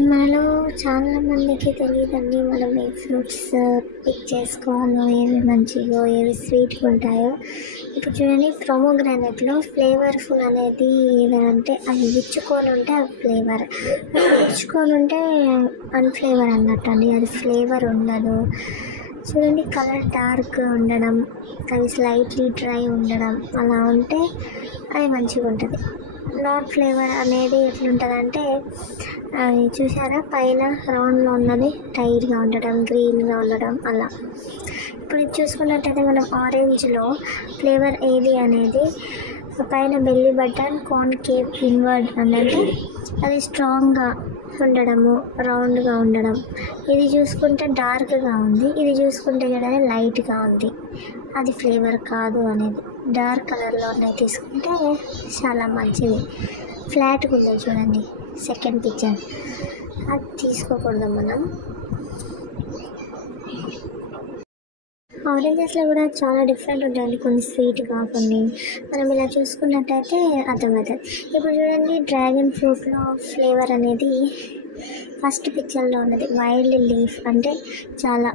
మనలో చాలా మందికి తెలియదండి మనం ఏ ఫ్రూట్స్ పిక్ చేసుకోవాలో, ఏవి మంచిగో ఏవి స్వీట్గా ఉంటాయో. ఇప్పుడు చూడండి, ప్రోమోగ్రానైట్లో ఫ్లేవర్ఫుల్ అనేది ఏదంటే అది విచ్చుకొని ఉంటే అది ఫ్లేవర్, విచ్చుకొని ఉంటే అన్ఫ్లేవర్ అన్నట్టు అండి. అది ఫ్లేవర్ ఉండదు. చూడండి, కలర్ డార్క్ ఉండడం, అవి స్లైట్లీ డ్రై ఉండడం, అలా ఉంటే అది మంచిగా ఉంటుంది. నాట్ ఫ్లేవర్ అనేది ఎట్లుంటుందంటే, అది చూసారా, పైన రౌండ్లో ఉన్నది టైట్గా ఉండడం, గ్రీన్గా ఉండడం అలా. ఇప్పుడు ఇది చూసుకున్నట్టయితే మనం ఆరెంజ్లో ఫ్లేవర్ ఏది అనేది పైన బెల్లీ బటన్ కాన్కేవ్ ఇన్వర్డ్ అంటే అది స్ట్రాంగ్గా ఉండడము, రౌండ్గా ఉండడం. ఇది చూసుకుంటే డార్క్గా ఉంది, ఇది చూసుకుంటే కూడా లైట్గా ఉంది. అది ఫ్లేవర్ కాదు అనేది. డార్క్ కలర్లో ఉన్నాయి తీసుకుంటే చాలా మంచిది. ఫ్లాట్గా ఉంది చూడండి సెకండ్ పిక్చర్, అది తీసుకోకూడదు మనం. ఆరెంజెస్లో కూడా చాలా డిఫరెంట్ ఉంటాయండి, కొన్ని స్వీట్గా, కొన్ని మనం ఇలా చూసుకున్నట్టయితే అర్థమవుతుంది. ఇప్పుడు చూడండి, డ్రాగన్ ఫ్రూట్లో ఫ్లేవర్ అనేది ఫస్ట్ పిక్చర్లో ఉన్నది వైల్డ్ లీఫ్, అంటే చాలా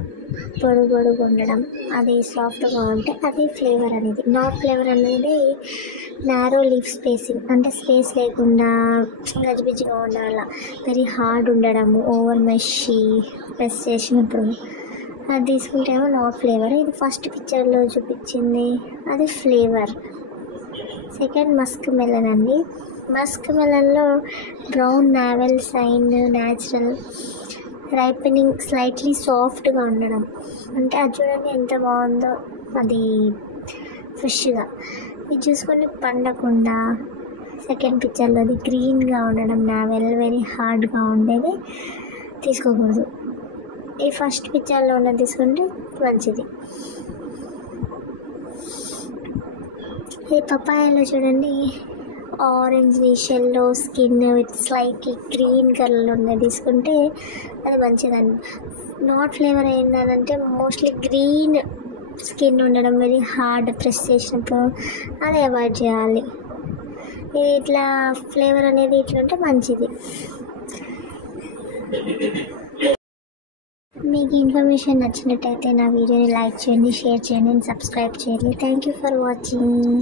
పొడుగు ఉండడం, అది సాఫ్ట్గా ఉంటే అది ఫ్లేవర్ అనేది. నాట్ ఫ్లేవర్ అనేది నారో లీఫ్ స్పేసింగ్, అంటే స్పేస్ లేకుండా గజిబిజిగా ఉండాల, వెరీ హార్డ్ ఉండడము, ఓవర్ మెషీ ప్రెస్ చేసినప్పుడు అది తీసుకుంటేమో నాట్ ఫ్లేవర్. ఇది ఫస్ట్ పిక్చర్లో చూపించింది అది ఫ్లేవర్. సెకండ్ మస్క్ మెలన్ అండి. మస్క్ మెలన్లో brown navel sign, natural ripening, slightly సాఫ్ట్గా ఉండడం, అంటే అది చూడండి ఎంత బాగుందో, అది ఫ్రెష్గా. ఇది చూసుకొని పండకుండా సెకండ్ పిక్చర్లో అది గ్రీన్గా ఉండడం, నావెల్ వెరీ హార్డ్గా ఉండేది తీసుకోకూడదు. ఈ ఫస్ట్ పిక్చర్లో ఉన్నది తీసుకుంటే మంచిది. ఈ పపాయాలో చూడండి, ఆరెంజ్ షెల్లో స్కిన్ విత్ స్లైట్లీ గ్రీన్ కలర్లో ఉన్నది తీసుకుంటే అది మంచిదండి. నాట్ ఫ్లేవర్ ఏంటంటే మోస్ట్లీ గ్రీన్ స్కిన్ ఉండడం, వెరీ హార్డ్ ప్రెస్ చేసినప్పుడు అది అవాయిడ్ చేయాలి. ఇది ఇట్లా ఫ్లేవర్ అనేది ఇట్లా ఉంటే మంచిది. మీకు ఇన్ఫర్మేషన్ నచ్చినట్టయితే నా వీడియోని లైక్ చేయండి, షేర్ చేయండి, సబ్స్క్రైబ్ చేయండి. Thank you for watching.